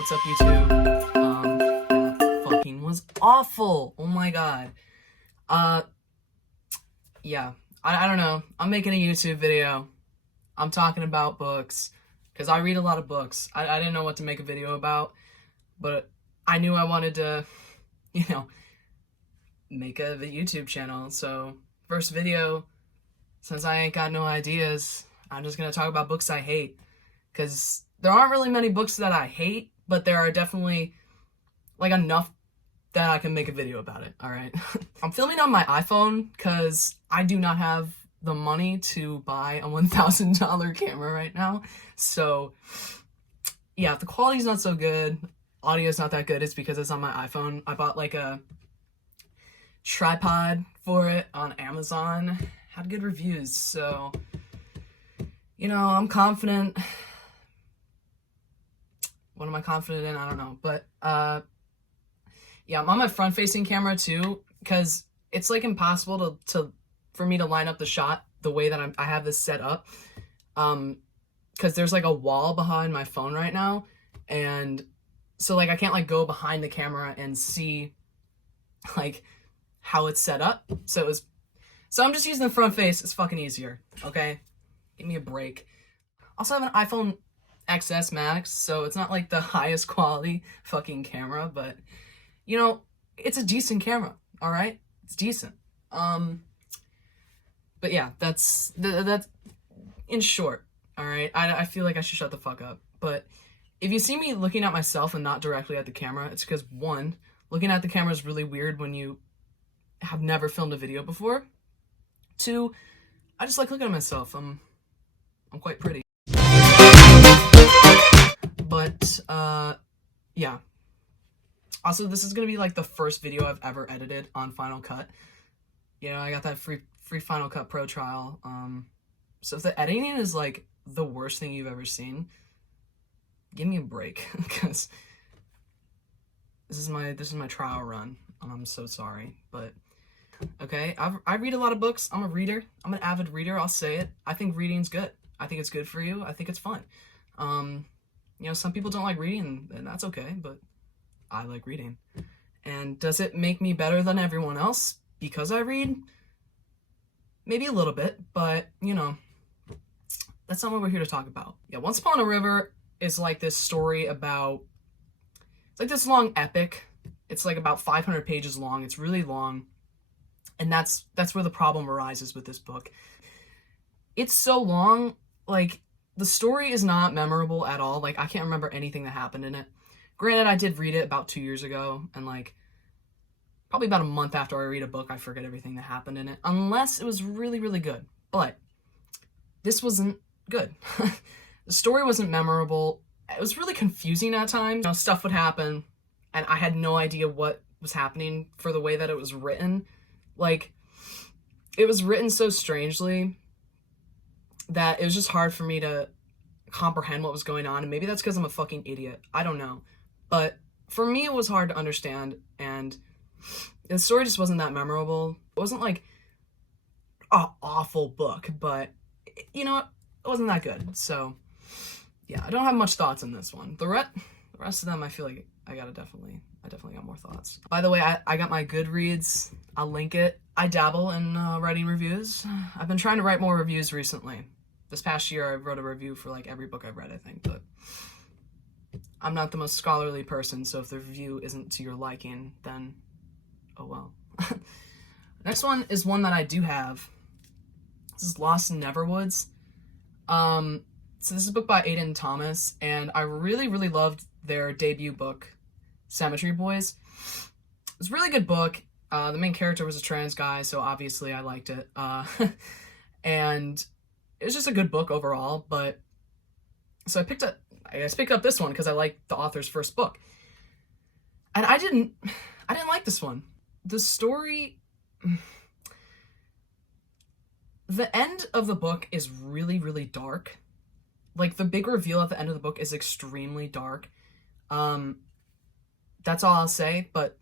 What's up, YouTube? That fucking was awful. Oh my god. Yeah. I don't know. I'm making a YouTube video. I'm talking about books because I read a lot of books. I didn't know what to make a video about, but I knew I wanted to, make a YouTube channel. So first video, since I ain't got no ideas, I'm just gonna talk about books I hate, because there aren't really many books that I hate, but there are definitely like enough that I can make a video about it. All right. I'm filming on my iPhone because I do not have the money to buy a $1,000 camera right now. So yeah, if the quality's not so good, audio's not that good, it's because it's on my iPhone. I bought like a tripod for it on Amazon. Had good reviews, so I'm confident. What am I confident in? I don't know. But yeah, I'm on my front-facing camera too, because it's like impossible for me to line up the shot the way that I have this set up, because there's like a wall behind my phone right now, and so like I can't like go behind the camera and see like how it's set up. So I'm just using the front face. It's fucking easier. Okay, give me a break. Also have an iPhone XS Max, so it's not like the highest quality fucking camera, but it's a decent camera. All right, it's decent. But yeah, that's in short. All right, I feel like I should shut the fuck up. But if you see me looking at myself and not directly at the camera, it's because, one, looking at the camera is really weird when you have never filmed a video before. Two, I just like looking at myself. I'm quite pretty. But yeah. Also, this is gonna be like the first video I've ever edited on Final Cut. I got that free Final Cut Pro trial. So if the editing is like the worst thing you've ever seen, give me a break, because this is my trial run, and I'm so sorry. But okay, I read a lot of books. I'm a reader. I'm an avid reader. I'll say it. I think reading's good. I think it's good for you. I think it's fun. Some people don't like reading, and that's okay, but I like reading. And does it make me better than everyone else because I read? Maybe a little bit, but that's not what we're here to talk about. Yeah, Once Upon a River is like this story about, it's like this long epic. It's like about 500 pages long. It's really long. And that's where the problem arises with this book. It's so long, like, the story is not memorable at all. Like, I can't remember anything that happened in it. Granted, I did read it about 2 years ago, and like, probably about a month after I read a book, I forget everything that happened in it, unless it was really, really good. But this wasn't good. The story wasn't memorable. It was really confusing at times. Stuff would happen, and I had no idea what was happening for the way that it was written. Like, it was written so strangely that it was just hard for me to comprehend what was going on, and maybe that's because I'm a fucking idiot. I don't know. But for me, it was hard to understand, and the story just wasn't that memorable. It wasn't like an awful book, but it wasn't that good. So yeah, I don't have much thoughts on this one. The rest of them, I feel like I definitely got more thoughts. By the way, I got my Goodreads. I'll link it. I dabble in writing reviews. I've been trying to write more reviews recently. This past year, I wrote a review for like every book I've read, I think, but I'm not the most scholarly person, so if the review isn't to your liking, then oh well. Next one is one that I do have. This is Lost in Neverwoods. So this is a book by Aidan Thomas, and I really, really loved their debut book, Cemetery Boys. It's a really good book. The main character was a trans guy, so obviously I liked it. And it was just a good book overall, but so I picked up this one because I liked the author's first book. And I didn't like this one. The story, the end of the book is really, really dark. Like, the big reveal at the end of the book is extremely dark. That's all I'll say, but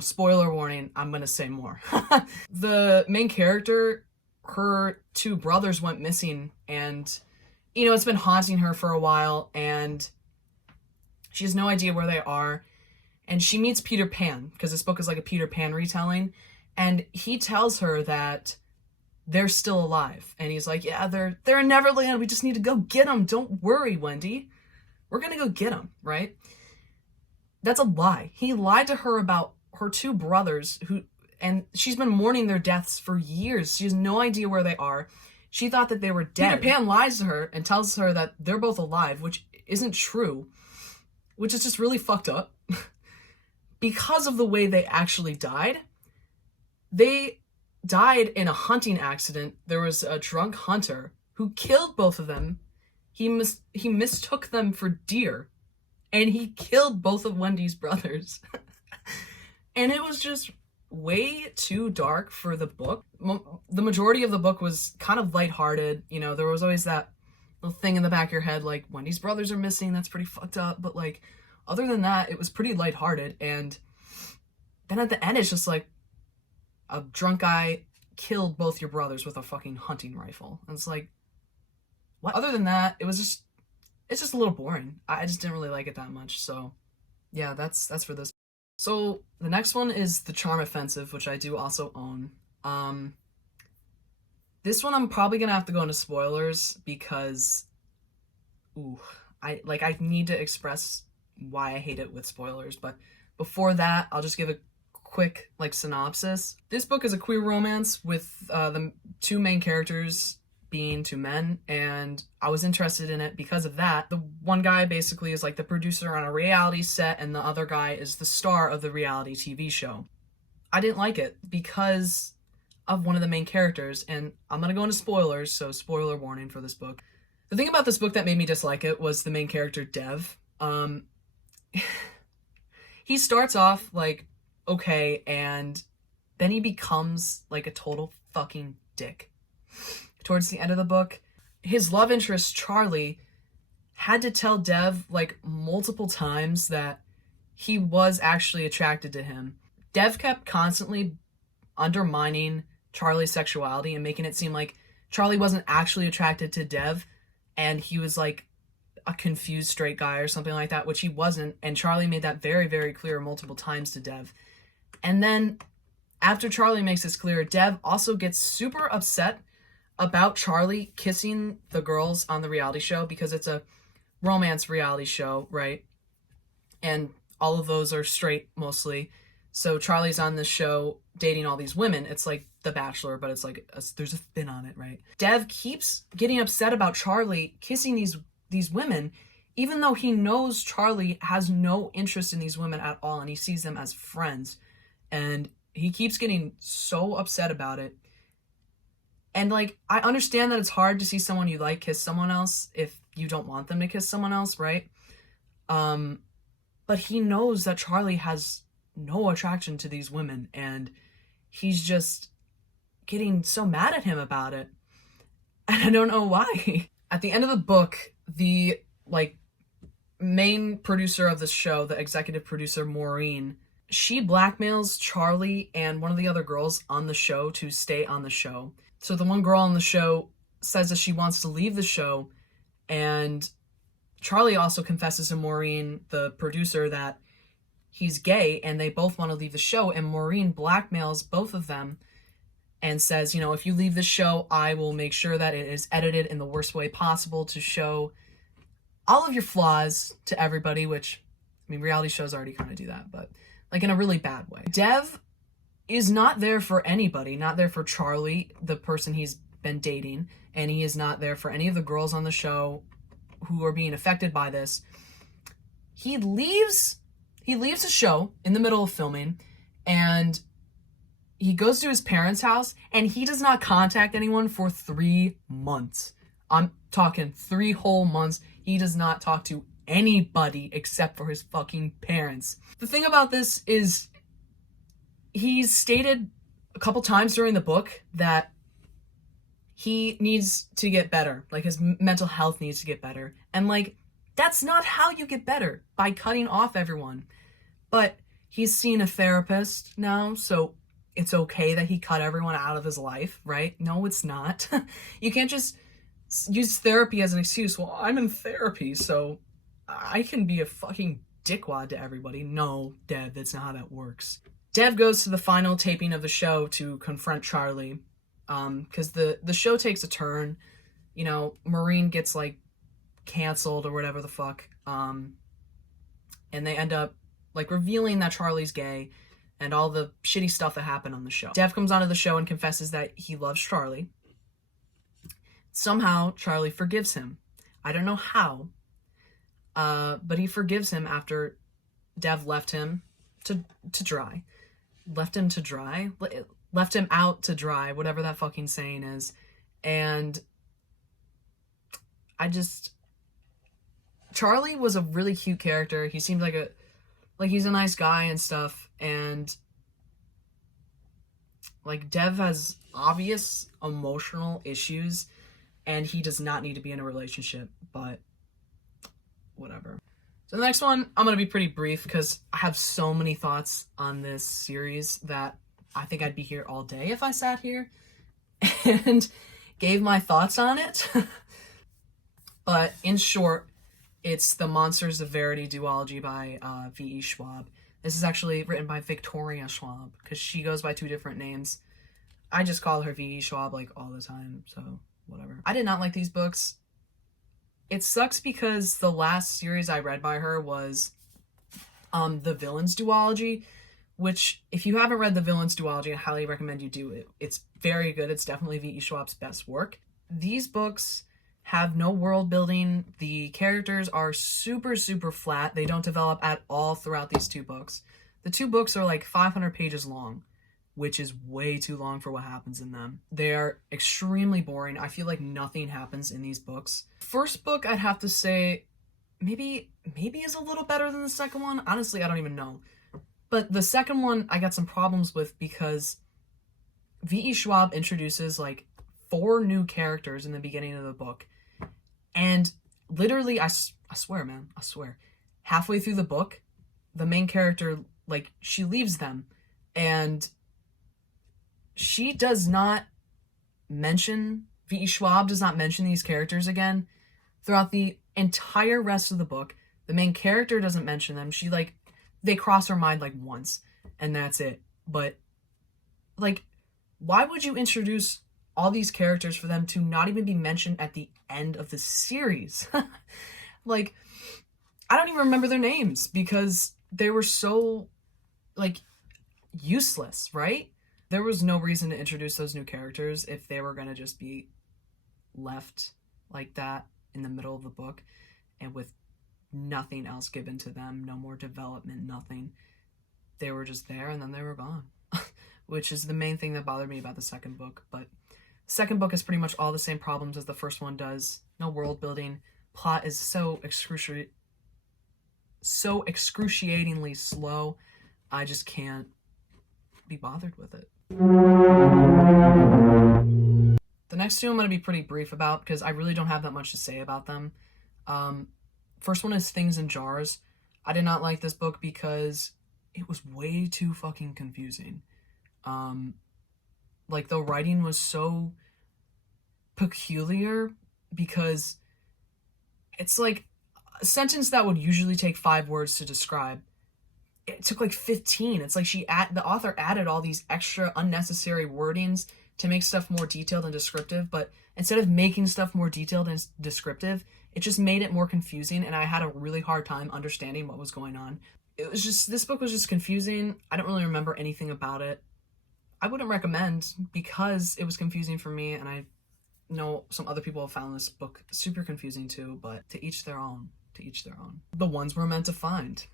spoiler warning, I'm gonna say more. The main character, her two brothers went missing, and it's been haunting her for a while, and She has no idea where they are. And she meets Peter Pan, because this book is like a Peter Pan retelling. And he tells her that they're still alive. And he's like, yeah, they're in Neverland. We just need to go get them. Don't worry, Wendy. We're going to go get them, right? That's a lie. He lied to her about her two brothers, and she's been mourning their deaths for years. She has no idea where they are. She thought that they were dead. Peter Pan lies to her and tells her that they're both alive, which isn't true, which is just really fucked up. Because of the way they actually died, they died in a hunting accident. There was a drunk hunter who killed both of them. He mistook them for deer, and he killed both of Wendy's brothers. And it was just way too dark for the book. The majority of the book was kind of lighthearted. You know, there was always that little thing in the back of your head, like, Wendy's brothers are missing. That's pretty fucked up. But, like, other than that, it was pretty lighthearted. And then at the end, it's just like, a drunk guy killed both your brothers with a fucking hunting rifle. And it's like, what? Other than that, it's just a little boring. I just didn't really like it that much. So yeah, that's for this. So the next one is The Charm Offensive, which I do also own. This one I'm probably gonna have to go into spoilers because I need to express why I hate it with spoilers. But before that, I'll just give a quick synopsis. This book is a queer romance with the two main characters being two men, and I was interested in it because of that. The one guy basically is like the producer on a reality set, and the other guy is the star of the reality TV show. I didn't like it because of one of the main characters, and I'm gonna go into spoilers, so spoiler warning for this book. The thing about this book that made me dislike it was the main character, Dev. He starts off okay, and then he becomes a total fucking dick. Towards the end of the book, his love interest, Charlie, had to tell Dev multiple times that he was actually attracted to him. Dev kept constantly undermining Charlie's sexuality and making it seem like Charlie wasn't actually attracted to Dev, and he was a confused straight guy or something like that, which he wasn't, and Charlie made that very, very clear multiple times to Dev. And then, after Charlie makes this clear, Dev also gets super upset about Charlie kissing the girls on the reality show, because it's a romance reality show, right? And all of those are straight, mostly. So Charlie's on this show dating all these women. It's like The Bachelor, but it's there's a spin on it, right? Dev keeps getting upset about Charlie kissing these women, even though he knows Charlie has no interest in these women at all, and he sees them as friends. And he keeps getting so upset about it. And I understand that it's hard to see someone you like kiss someone else if you don't want them to kiss someone else, right? But he knows that Charlie has no attraction to these women, and he's just getting so mad at him about it. And I don't know why. At the end of the book, the main producer of this show, the executive producer, Maureen, she blackmails Charlie and one of the other girls on the show to stay on the show. So the one girl on the show says that she wants to leave the show, and Charlie also confesses to Maureen, the producer, that he's gay, and they both want to leave the show, and Maureen blackmails both of them and says, if you leave the show, I will make sure that it is edited in the worst way possible to show all of your flaws to everybody, which, reality shows already kind of do that, but in a really bad way. Dev is not there for anybody, not there for Charlie, the person he's been dating, and he is not there for any of the girls on the show who are being affected by this. He leaves the show in the middle of filming, and he goes to his parents' house, and he does not contact anyone for 3 months. I'm talking 3 whole months. He does not talk to anybody except for his fucking parents. The thing about this is, he's stated a couple times during the book that he needs to get better. His mental health needs to get better. And that's not how you get better, by cutting off everyone. But he's seen a therapist now, so it's okay that he cut everyone out of his life, right? No, it's not. You can't just use therapy as an excuse. Well, I'm in therapy, so I can be a fucking dickwad to everybody. No, Dev, that's not how that works. Dev goes to the final taping of the show to confront Charlie, because the show takes a turn. You know, Maureen gets, like, canceled or whatever the fuck, and they end up, like, revealing that Charlie's gay and all the shitty stuff that happened on the show. Dev comes onto the show and confesses that he loves Charlie. Somehow, Charlie forgives him. I don't know how, but he forgives him after Dev left him to dry. Left him to dry? Left him out to dry, whatever that fucking saying is. And Charlie was a really cute character. He seemed like he's a nice guy and stuff, and like Dev has obvious emotional issues and he does not need to be in a relationship, but whatever. So the next one, I'm going to be pretty brief because I have so many thoughts on this series that I think I'd be here all day if I sat here and gave my thoughts on it. But in short, it's The Monsters of Verity duology by V.E. Schwab. This is actually written by Victoria Schwab because she goes by 2 different names. I just call her V.E. Schwab like all the time, so whatever. I did not like these books. It sucks because the last series I read by her was The Villains duology, which if you haven't read The Villains duology, I highly recommend you do it. It's very good. It's definitely V.E. Schwab's best work. These books have no world building. The characters are super, super flat. They don't develop at all throughout these 2 books. The 2 books are like 500 pages long, which is way too long for what happens in them. They are extremely boring. I feel like nothing happens in these books. First book, I'd have to say, maybe is a little better than the second one. Honestly, I don't even know. But the second one, I got some problems with because V.E. Schwab introduces like 4 new characters in the beginning of the book. And literally, I swear, man, I swear, halfway through the book, the main character, like, she leaves them. And she does not mention, V.E. Schwab does not mention these characters again throughout the entire rest of the book. The main character doesn't mention them. They cross her mind like once, and that's it. But, like, why would you introduce all these characters for them to not even be mentioned at the end of the series? Like, I don't even remember their names because they were so, like, useless, right? There was no reason to introduce those new characters if they were going to just be left like that in the middle of the book and with nothing else given to them, no more development, nothing. They were just there and then they were gone, which is the main thing that bothered me about the second book. But second book has pretty much all the same problems as the first one does. No world building. Plot is so excruciatingly slow. I just can't be bothered with it. The next 2 I'm going to be pretty brief about because I really don't have that much to say about them. First one is Things in Jars. I did not like this book because it was way too fucking confusing. Like, the writing was so peculiar because it's like a sentence that would usually take 5 words to describe. It took like 15. It's like the author added all these extra unnecessary wordings to make stuff more detailed and descriptive, but instead of making stuff more detailed and descriptive, it just made it more confusing, and I had a really hard time understanding what was going on. This book was just confusing. I don't really remember anything about it. I wouldn't recommend because it was confusing for me, and I know some other people have found this book super confusing too, but to each their own. The ones we're meant to find.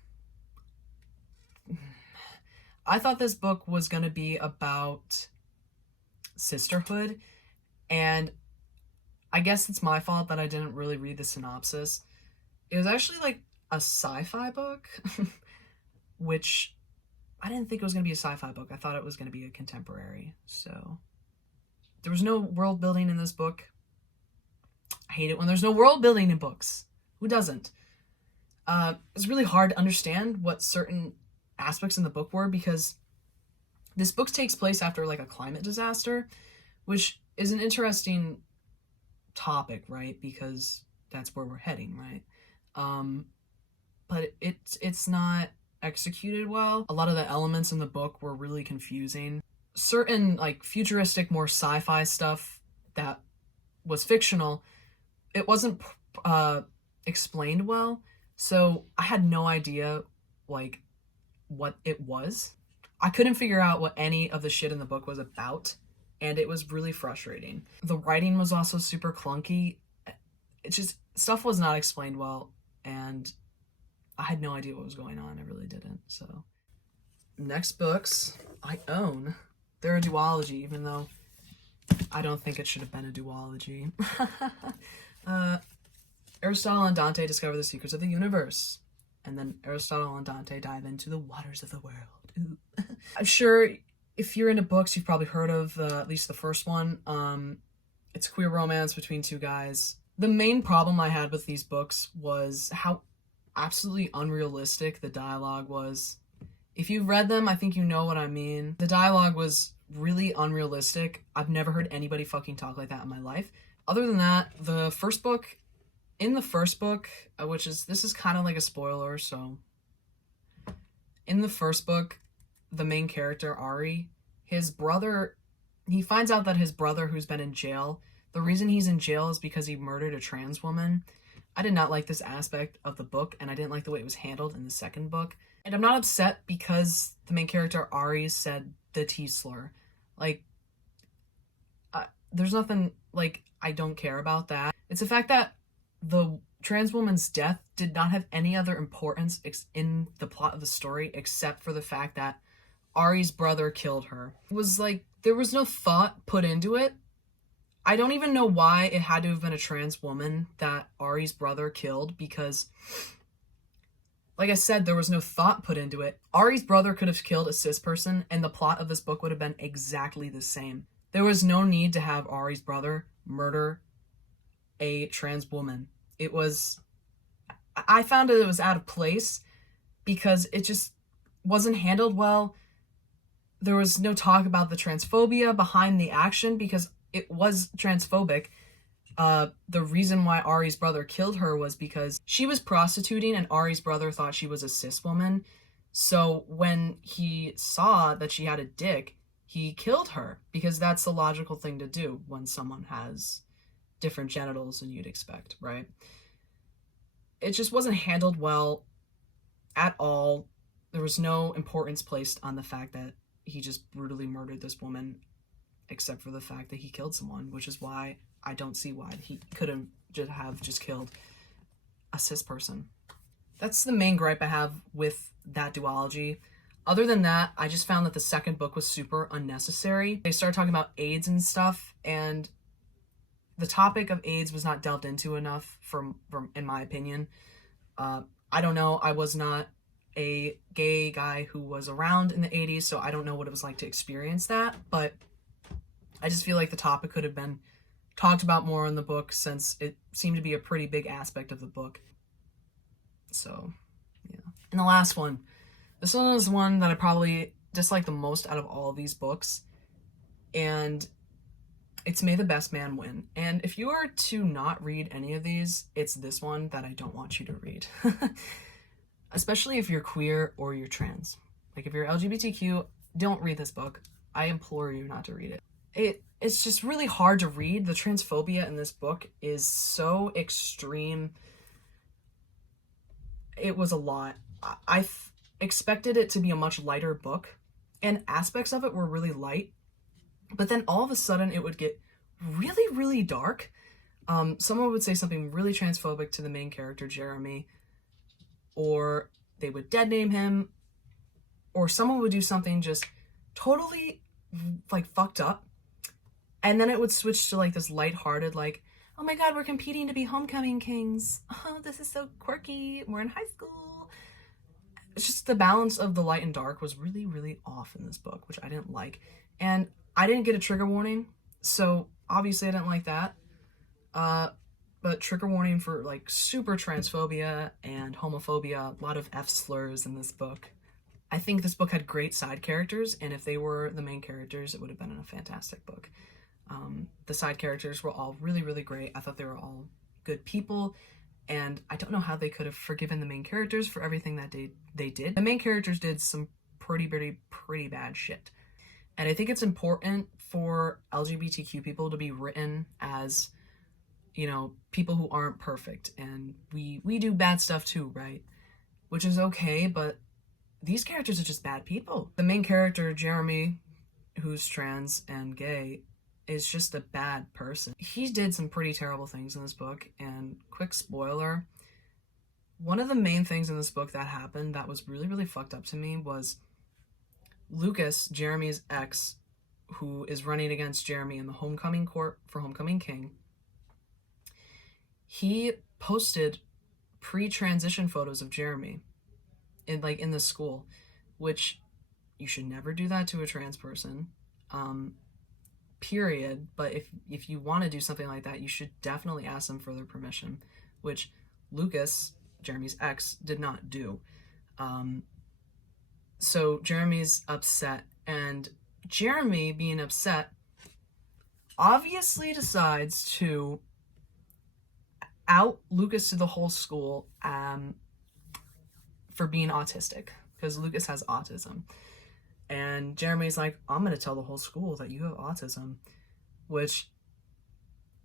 I thought this book was going to be about sisterhood, and I guess it's my fault that I didn't really read the synopsis. It was actually like a sci-fi book, which I didn't think it was going to be a sci-fi book. I thought it was going to be a contemporary. So there was no world building in this book. I hate it when there's no world building in books. Who doesn't? It's really hard to understand what certain aspects in the book were because this book takes place after like a climate disaster, which is an interesting topic, right? Because that's where we're heading, right? but it's not executed well. A lot of the elements in the book were really confusing. Certain like futuristic, more sci-fi stuff that was fictional, it wasn't explained well, so I had no idea like what it was. I couldn't figure out what any of the shit in the book was about, and it was really frustrating. The writing was also super clunky. It just, stuff was not explained well, and I had no idea what was going on. I really didn't. So next books I own, they're a duology, even though I don't think it should have been a duology. Aristotle and Dante discover the secrets of the universe, and then Aristotle and Dante dive into the waters of the world. Ooh. I'm sure if you're into books, you've probably heard of at least the first one. It's queer romance between two guys. The main problem I had with these books was how absolutely unrealistic the dialogue was. If you've read them, I think you know what I mean. The dialogue was really unrealistic. I've never heard anybody fucking talk like that in my life. Other than that, in the first book, this is kind of like a spoiler, so in the first book, the main character, Ari, his brother, he finds out that his brother, who's been in jail, the reason he's in jail is because he murdered a trans woman. I did not like this aspect of the book, and I didn't like the way it was handled in the second book. And I'm not upset because the main character, Ari, said the T slur. Like, there's nothing, like, I don't care about that. It's the fact that the trans woman's death did not have any other importance in the plot of the story except for the fact that Ari's brother killed her. It was like, there was no thought put into it. I don't even know why it had to have been a trans woman that Ari's brother killed, because, like I said, there was no thought put into it. Ari's brother could have killed a cis person, and the plot of this book would have been exactly the same. There was no need to have Ari's brother murder a trans woman. I found it was out of place because it just wasn't handled well. There was no talk about the transphobia behind the action because it was transphobic. The reason why Ari's brother killed her was because she was prostituting and Ari's brother thought she was a cis woman. So when he saw that she had a dick, he killed her because that's the logical thing to do when someone has different genitals than you'd expect, right? It just wasn't handled well at all. There was no importance placed on the fact that he just brutally murdered this woman, except for the fact that he killed someone, which is why I don't see why he couldn't just killed a cis person. That's the main gripe I have with that duology. Other than that, I just found that the second book was super unnecessary. They started talking about AIDS and stuff, and the topic of AIDS was not delved into enough, from in my opinion. I don't know. I was not a gay guy who was around in the 80s, so I don't know what it was like to experience that, but I just feel like the topic could have been talked about more in the book since it seemed to be a pretty big aspect of the book. So, yeah. And the last one. This one is one that I probably dislike the most out of all of these books, and it's May the Best Man Win. And if you are to not read any of these, it's this one that I don't want you to read. Especially if you're queer or you're trans. Like, if you're LGBTQ, don't read this book. I implore you not to read it. It's just really hard to read. The transphobia in this book is so extreme. It was a lot. I expected it to be a much lighter book, and aspects of it were really light, but then all of a sudden it would get really, really dark. Someone would say something really transphobic to the main character, Jeremy, or they would dead name him, or someone would do something just totally, like, fucked up, and then it would switch to, like, this lighthearted, like, oh my god, we're competing to be homecoming kings. Oh, this is so quirky. We're in high school. It's just the balance of the light and dark was really, really off in this book, which I didn't like. And I didn't get a trigger warning, so obviously I didn't like that. But trigger warning for, like, super transphobia and homophobia, a lot of F slurs in this book. I think this book had great side characters, and if they were the main characters, it would have been a fantastic book. The side characters were all really, really great. I thought they were all good people, And I don't know how they could have forgiven the main characters for everything that they did. The main characters did some pretty bad shit. And I think it's important for LGBTQ people to be written as, you know, people who aren't perfect. And we do bad stuff too, right? Which is okay, but these characters are just bad people. The main character, Jeremy, who's trans and gay, is just a bad person. He did some pretty terrible things in this book, and quick spoiler, one of the main things in this book that happened that was really fucked up to me was Lucas, Jeremy's ex, who is running against Jeremy in the homecoming court for Homecoming King. He posted pre-transition photos of Jeremy in the school, which you should never do that to a trans person, period. But if you want to do something like that, you should definitely ask them for their permission, which Lucas, Jeremy's ex, did not do. So Jeremy's upset, and Jeremy, being upset, obviously decides to out Lucas to the whole school for being autistic, because Lucas has autism. And Jeremy's like, I'm going to tell the whole school that you have autism, which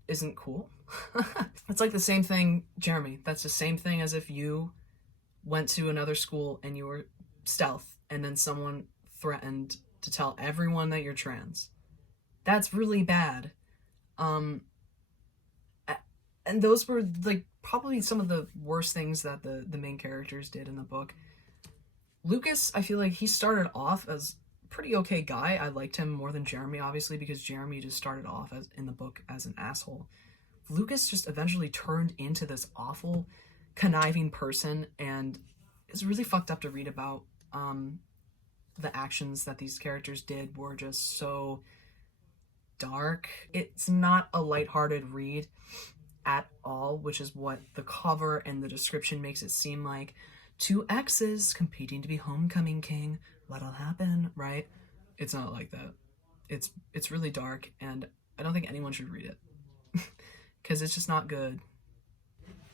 isn't cool. It's like the same thing, Jeremy, that's the same thing as if you went to another school and you were stealth, and then someone threatened to tell everyone that you're trans. That's really bad. And those were like probably some of the worst things that the main characters did in the book. Lucas, I feel like he started off as a pretty okay guy. I liked him more than Jeremy, obviously, because Jeremy just started off as in the book as an asshole. Lucas just eventually turned into this awful, conniving person, and it's really fucked up to read about. The actions that these characters did were just so dark. It's not a lighthearted read at all, which is what the cover and the description makes it seem like. Two exes competing to be Homecoming King. What'll happen, right? It's not like that. It's really dark, and I don't think anyone should read it because it's just not good.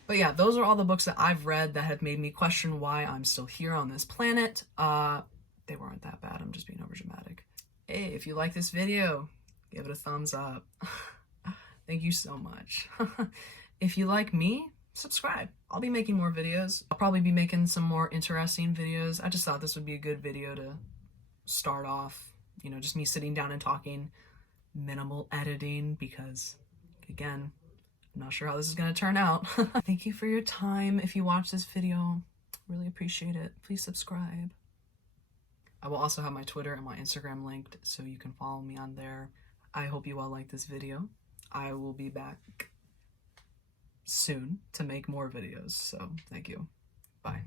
But yeah, those are all the books that I've read that have made me question why I'm still here on this planet. They weren't that bad. I'm just being overdramatic. Hey, if you like this video, give it a thumbs up. Thank you so much. If you like me, subscribe. I'll be making more videos. I'll probably be making some more interesting videos. I just thought this would be a good video to start off. You know, just me sitting down and talking, minimal editing, because, again, I'm not sure how this is going to turn out. Thank you for your time. If you watch this video, really appreciate it. Please subscribe. I will also have my Twitter and my Instagram linked, so you can follow me on there. I hope you all like this video. I will be back soon to make more videos, so thank you. Bye.